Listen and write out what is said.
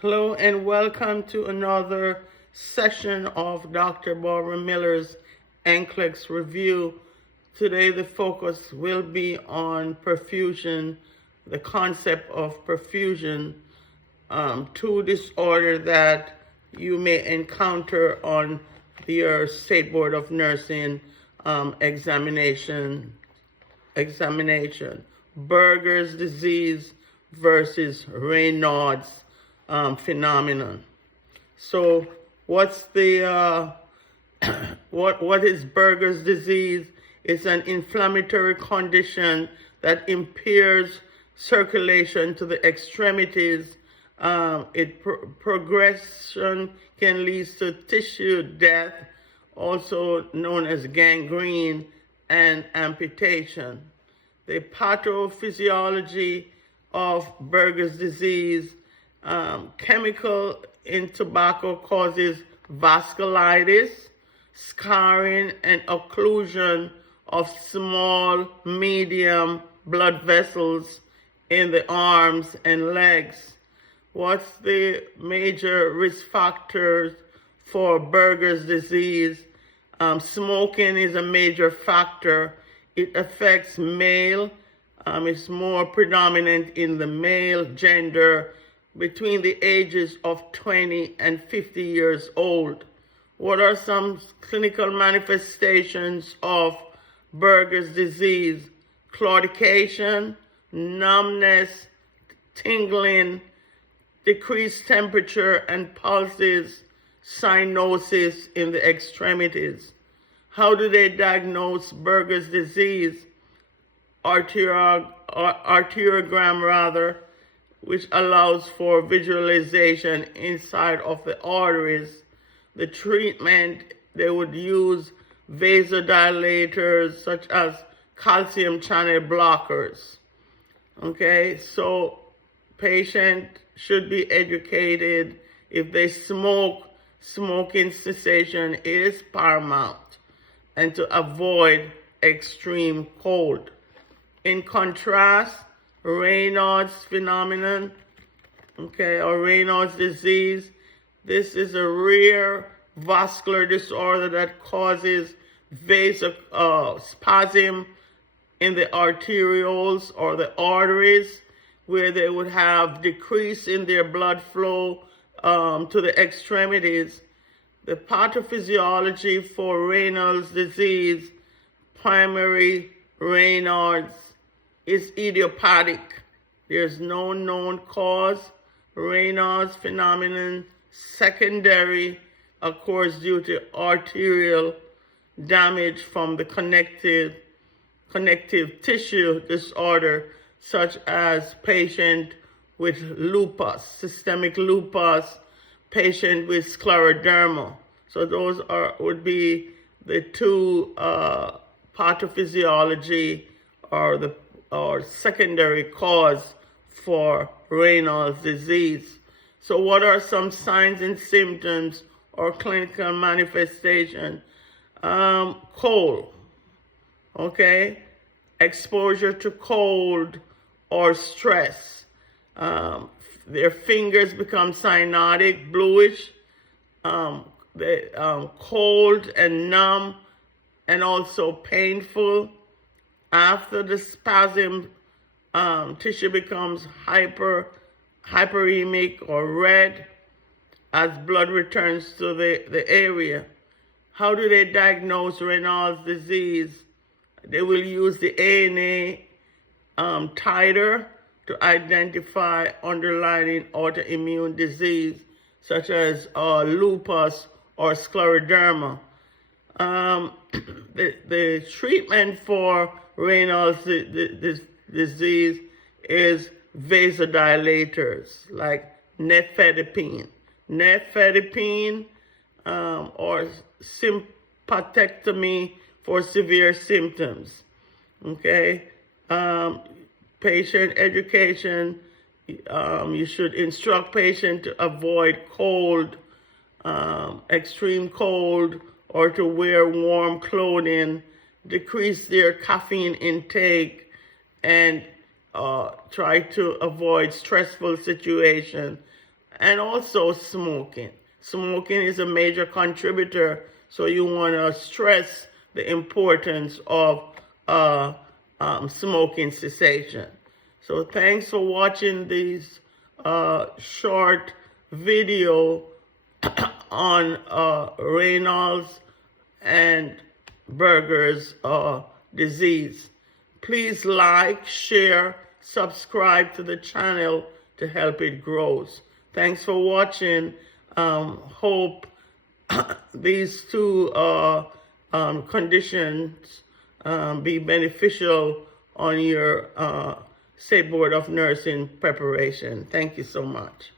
Hello and welcome to another session of Dr. Barbara Miller's NCLEX review. Today the focus will be on perfusion, the concept of perfusion, two disorders that you may encounter on your State Board of Nursing examination. Berger's disease versus Raynaud's phenomenon. So what's the what is Berger's disease? It's an inflammatory condition that impairs circulation to the extremities. Progression can lead to tissue death, also known as gangrene, and amputation. The pathophysiology of Berger's disease: chemical in tobacco causes vasculitis, scarring, and occlusion of small, medium blood vessels in the arms and legs. What's the major risk factors for Berger's disease? Smoking is a major factor. It affects male. It's more predominant in the male gender between the ages of 20 and 50 years old. What are some clinical manifestations of Berger's disease? Claudication, numbness, tingling, decreased temperature and pulses, cyanosis in the extremities. How do they diagnose Berger's disease? Arteriogram, which allows for visualization inside of the arteries. The treatment, they would use vasodilators such as calcium channel blockers. Okay, so patient should be educated. If they smoke, smoking cessation is paramount, and to avoid extreme cold. In contrast, Raynaud's phenomenon, or Raynaud's disease, this is a rare vascular disorder that causes vasospasm in the arterioles or the arteries, where they would have decrease in their blood flow to the extremities. The pathophysiology for Raynaud's disease, primary Raynaud's, is idiopathic. There's no known cause. Raynaud's phenomenon, secondary, occurs due to arterial damage from the connective tissue disorder, such as patient with lupus, systemic lupus, patient with scleroderma. So those would be the two pathophysiology or secondary cause for Raynaud's disease. So what are some signs and symptoms or clinical manifestation? Cold, exposure to cold or stress. Their fingers become cyanotic, bluish, cold and numb, and also painful. After the spasm, tissue becomes hyperemic or red as blood returns to the area. How do they diagnose Raynaud's disease? They will use the ANA titer to identify underlying autoimmune disease, such as lupus or scleroderma. The treatment for Raynaud's disease is vasodilators like nifedipine. Or sympathectomy for severe symptoms. Patient education, you should instruct patient to avoid cold, extreme cold, or to wear warm clothing, decrease their caffeine intake, and try to avoid stressful situations and also smoking. Smoking is a major contributor, so you want to stress the importance of smoking cessation. So thanks for watching these short video on Raynaud's and Berger's disease. Please like, share, subscribe to the channel to help it grow. Thanks for watching. Hope these two conditions be beneficial on your State Board of Nursing preparation. Thank you so much.